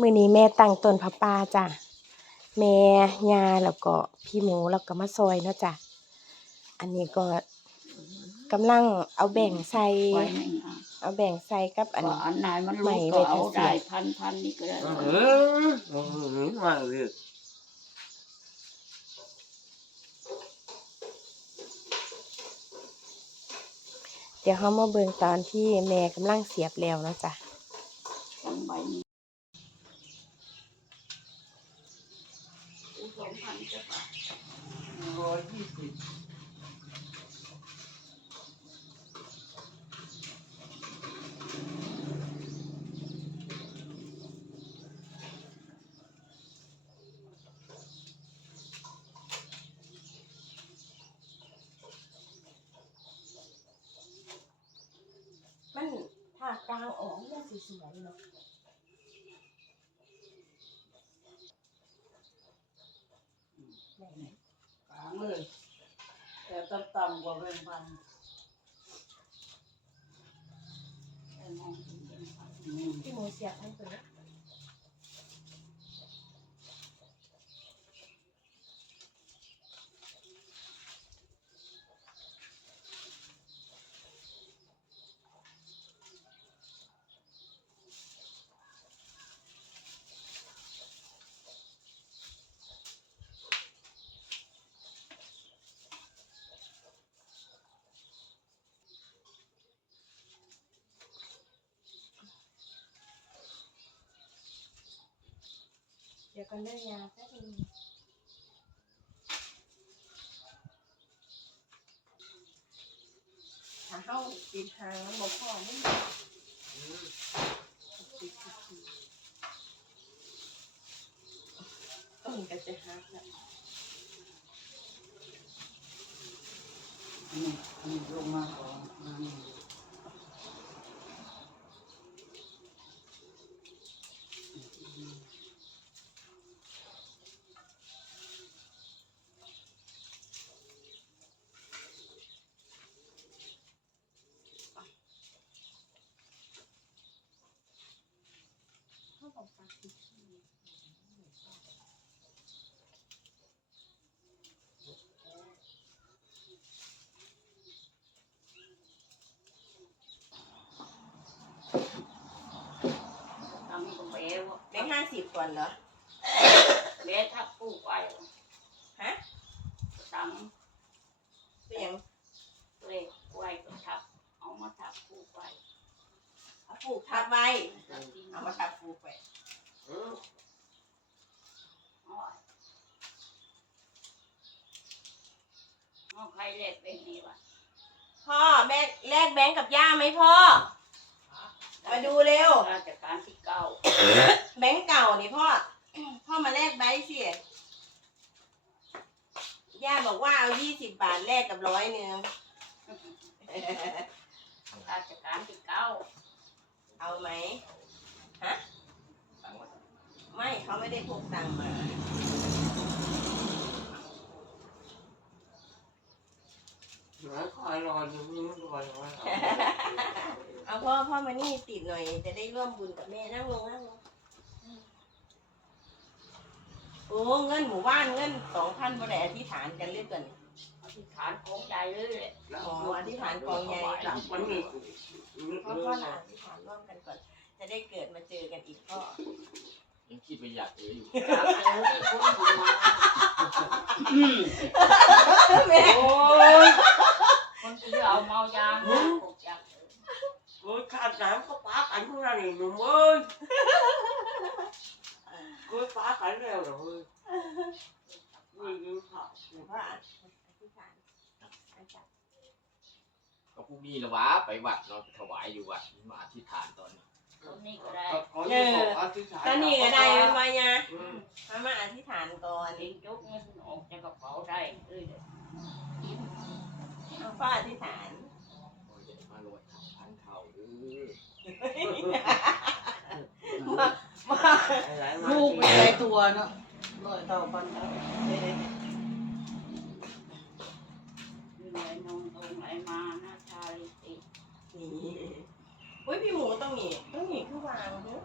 มื้อนี้แม่ตั้งต้นผ้าป่าจ้ะแม่ย่าแล้วก็พี่หมูแล้วก็มาซอยเนาะจ้ะอันนี้ก็กำลังเอาแบ่งใส่ไว้ให้งานเอาแบ่งใส่กับอันว่าอันไหนมันใหม่รู้ไว้ก็เอาทั้งเสียได้พันพันนี่ก็ได้เออมันมาเลยเดี๋ยวเฮามาเบิ่งตอนที่แม่กำลังเสียบแล้วเนาะจ้ะ จังใบนี้สองพันจะบาท ร้อยยี่สิบมันถ้ากลางออกมันสิสวยเนาะก หางเลย แต่ต่ำๆกว่าแบงค์พันแบงค์พันที่หมูเสียบให้เพิ่น ดี๋ยวกันเด้อยาแป๊บนึงถ้าเฮาปิดหางมันบ่พอมันต้นก็จะหักแล้วนี่นี่ลงมาก่อนมาหนี่เฮาต้องตัดติดทำก็เบลแบงค์ห้าสิบก่อนเหรอเบลทับปูไปฮะตเป็นหยังำเลยไว้ก็ทับ เอามาทับปูไป เอาปลูกทับไว้ ทับดิน เอามาทับปลูกไว้ เออ เอาไว้ เอาใครเล็กเป็นนี่วะพ่อแม่แลกแบงค์กับย่าไหมพ่อ มาดูเร็ว ราชการที่เก้าแบงค์เก่านี่พ่อ พ่อมาแลกใบสิย่าบอกว่าเอายี่สิบบาทแลกกับร้อยหนึ่งราชการที่เก้าเอาไหมฮะ ไม่เขาไม่ได้พกตังค์มา หาคอยรออยู่นี่มันรอยไว้เอาพ่อพ่อมานี่ติดหน่อย จะได้ร่วมบุญกับแม่นั่งลงนั่งลงโอ้เงินหมู่บ้านเงินสองพันบ่ได้อธิษฐานกันเรื่อยกันอธิษฐานของใหญ่เลยแหละอ๋ออธิษฐานกองใหญ่จับวันนี้พ่อพ่อหลานอธิษฐานร่วมกันก่อน จะได้เกิดมาเจอกันอีกพ่อยังคิดไปอยากเจออยู่กราบเลยที่คุณอยู่มาแม่โอ้ยคนที่เอาเมายางนะพวกจักเลยโอ้ยขาดน้ำก็ป้ากันพวกนั้นนี่หนุ่มเอ้ยโอ้ยป้ากันแล้วเหรอเฮ้ยนี่ยิงเขาพ่ออธิษฐานก็พรุ่งนี้ละวะไปวัดเนาะไปถวายอยู่วัดมาอธิษฐานตอนนี้คนนี้ก็ได้เขาจะบอกอธิษฐานตอนนี้ก็ได้เป็นวายาอืมมามาอธิษฐานก่อนลิงจุกเงินออกจากกระเป๋าได้เลยเอาพ่ออธิษฐานโอ้ยจะได้มาโรยขับพันเข่าเด้อมามาหลายๆมาลูกไม่ใช่ตัวเนาะร้อยเท่าพันเท่าอยู่ไหนนงตรงไหนมานะชาลิตินี่อุ้ยพี่หมูต้องหนีต้องหนีคือวางเนอะ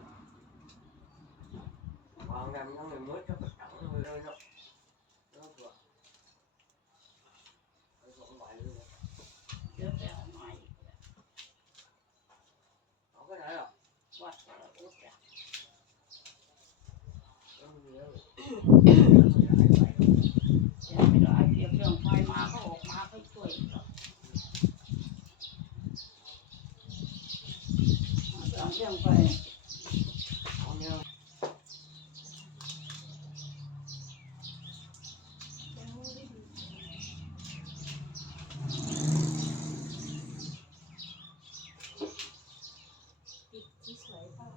làm trong này mới cho vật trắng rồi đâu đâu đâu vừa không phải luôn เดี๋ยวแต่เอาใหม่ không có thể đâu วัดแต่ละอุดอะ không nhớ เดี๋ยวไม่ได้เดียเครื่องไฟมาก็ออกมาไปช่วยก็เครื่องเครื่องไฟ không nhớ ติดสวยๆพ่อ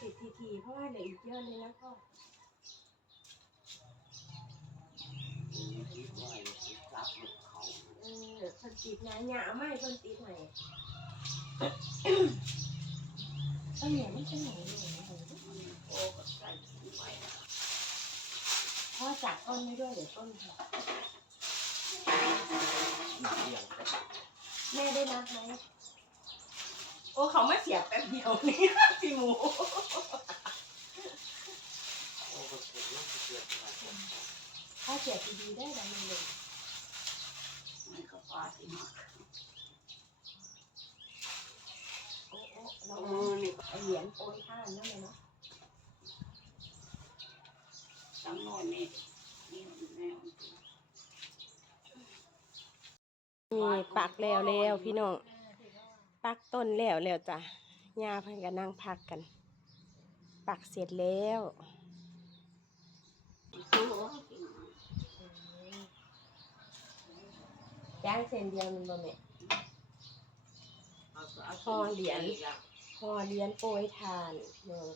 ติดทีๆ เพราะว่าเหลืออีกเยอะเลยนะพ่อ cặp một khẩu เออคนติดนะหยาไม่คนติดไหนเออเนี่ยมันเป็นไหนเนี่ยโอ้ก็ใส่ไว้พ่อจับต้นไม่ด้วยเดี๋ยวต้นหยงไปแม่ได้นับไหมโอ้เขาไมาเสียแป๊บเดียวนี่พี่หมู ถ้าเสียบดีๆได้ดังเลยไม่ก็ปาดอีกโอ้โอ้เรา ừ nè ไอเหรียญโปรยท่านนั่นเลยเนาะตั้งน่นนี่นี่แนวนี่ปักแล้วแล้วพี่น้องปักต้นแล้วแล้วจ้ะยาเพิ่นก็นั่งพักกัน ปักเสร็จแล้ว ซื้อหัวกินย่างเส้นเดียวมันบ่แม่พอเหรียญพอเลี้ยนโปรยทานเนาะ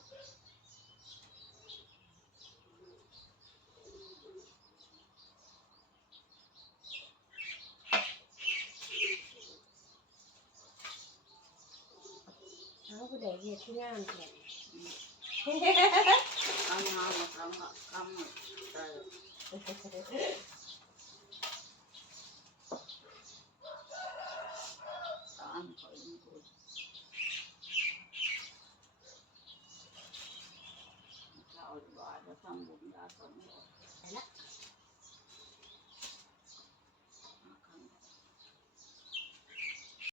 เอาผู้ใดเฮ็ดที่งานแท้ทำงานทำทำได้ตามเขา อีกคนเจ้าบาทจะทำบุญญาสมบูรณ์ไปละ